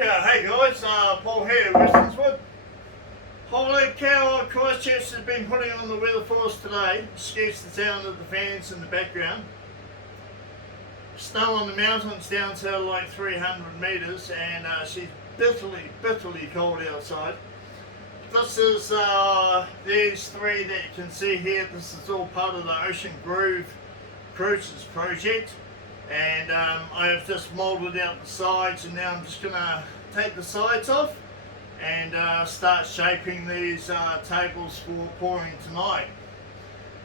Yeah, hey guys, Paul here, Resin. Holy cow, Christchurch has been putting on the weather for us today. Excuse the sound of the fans in the background. Snow on the mountains down to like 300 metres, and she's bitterly cold outside. This is these three that you can see here. This is all part of the Ocean Groove Cruises project, and I have just moulded out the sides, and now I'm just going to take the sides off and start shaping these tables for pouring tonight.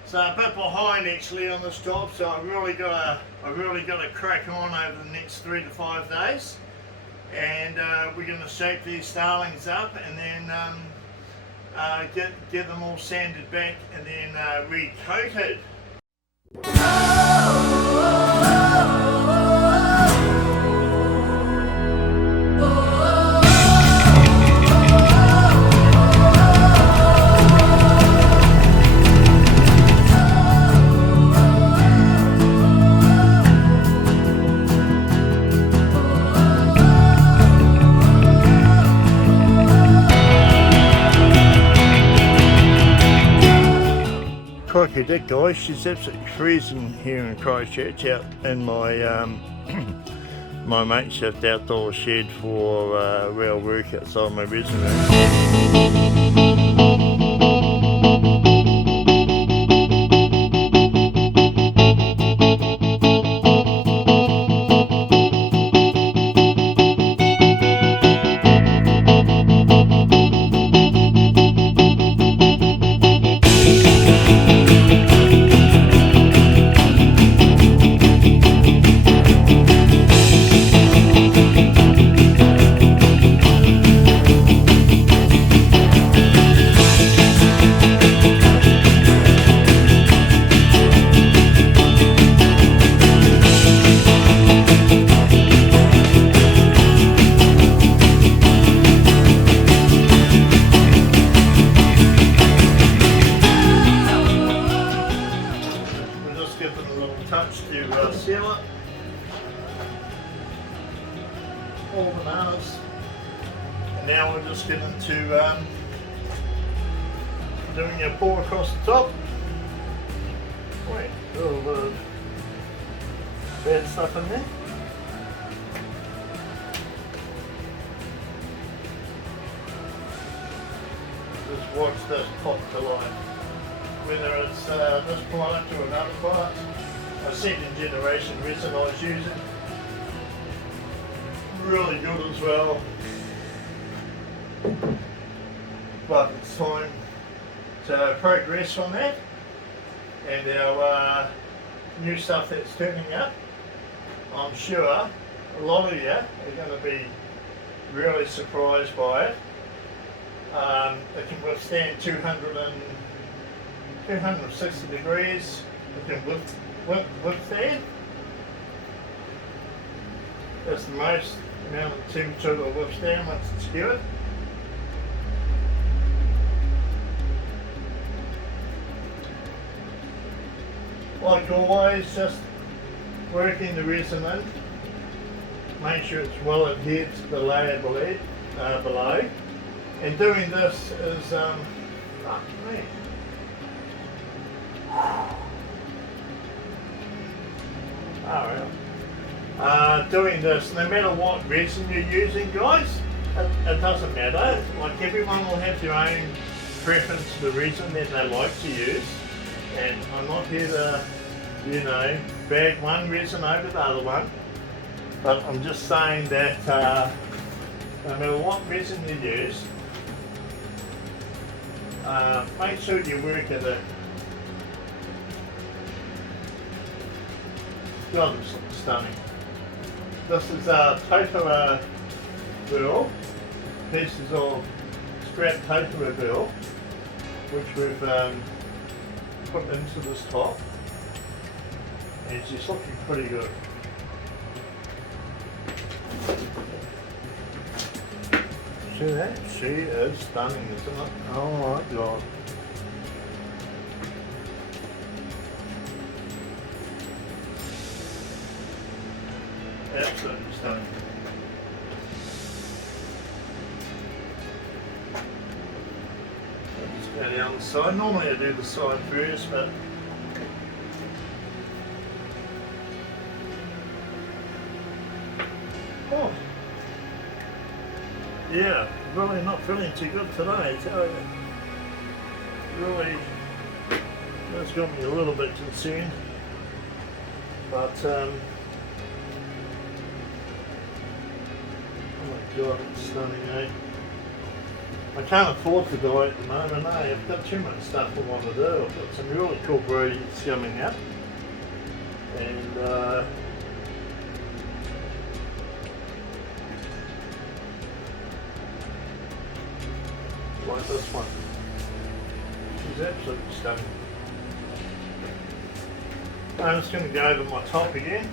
So a bit behind actually on this job, so I really got to crack on over the next 3 to 5 days, and we're going to shape these starlings up and then get them all sanded back and then recoated. Crikey Dick guys, she's absolutely freezing here in Christchurch out in my my makeshift outdoor shed for rail work outside my resin room. Touch to seal it. All bananas. And now we're just getting to doing a pour across the top. Wait, a little bit of bad stuff in there. Just watch this pop to life. Whether it's this product or another product. A second generation resin I was using, really good as well, but it's time to progress on that, and our new stuff that's turning up. I'm sure a lot of you are going to be really surprised by it. It can withstand 260 degrees, it can withstand. That's the most amount of temperature it will withstand once it's cured. Like always, just working the resin in, make sure it's well adhered to the layer below, and doing this is fuck me. Doing this, no matter what resin you're using, guys, it doesn't matter. Like, everyone will have their own preference to the resin that they like to use, and I'm not here to, bag one resin over the other one, but I'm just saying that no matter what resin you use, make sure you work at it. God, this looks stunning. This is Totara burl, pieces of scrap Totara burl, which we've put into this top, and she's looking pretty good. See that? She is stunning, isn't it? Oh my God. Absolutely stunning. one side. Normally I do the side first, but oh yeah, really not feeling too good today, I tell you. Really, that's got me a little bit concerned, but oh my god, it's stunning, eh? I can't afford to die at the moment, eh? I've got too much stuff I want to do. I've got some really cool breeds coming up, and like this one. She's absolutely stunning. I'm just going to go over my top again.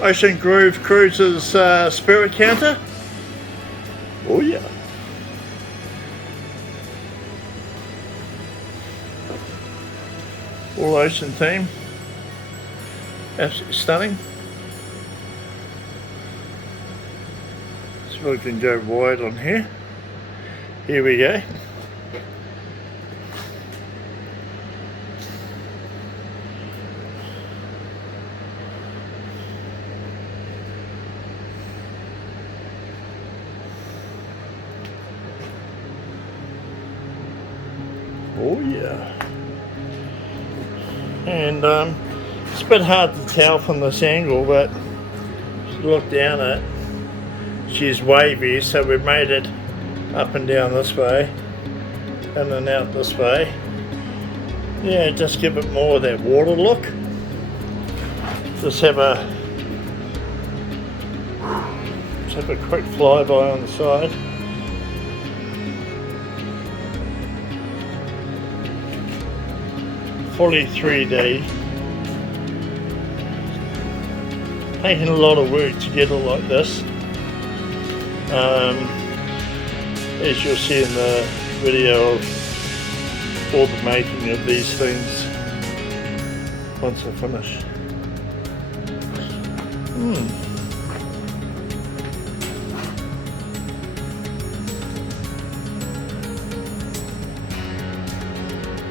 Ocean Grove Cruises spirit counter. Oh yeah. All Ocean team. Absolutely stunning. So we can go wide on here. Here we go. Oh yeah. And it's a bit hard to tell from this angle, but look down it. She's wavy, so we've made it up and down this way, in and out this way. Yeah, just give it more of that water look. Just have a quick flyby on the side. Fully 3D. Taking a lot of work to get it like this. As you'll see in the video of all the making of these things once I finish.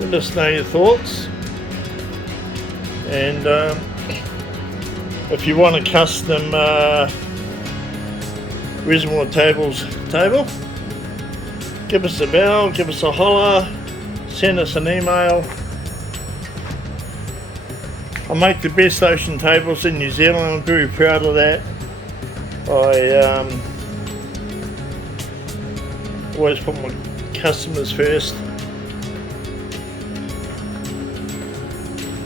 Let us know your thoughts, and if you want a custom Resin Tables table, give us a bell, give us a holler, send us an email. I make the best ocean tables in New Zealand. I'm very proud of that. I always put my customers first.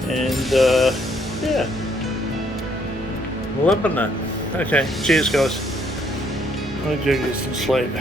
And yeah, loving it. Okay, cheers guys. I'll go get some sleep.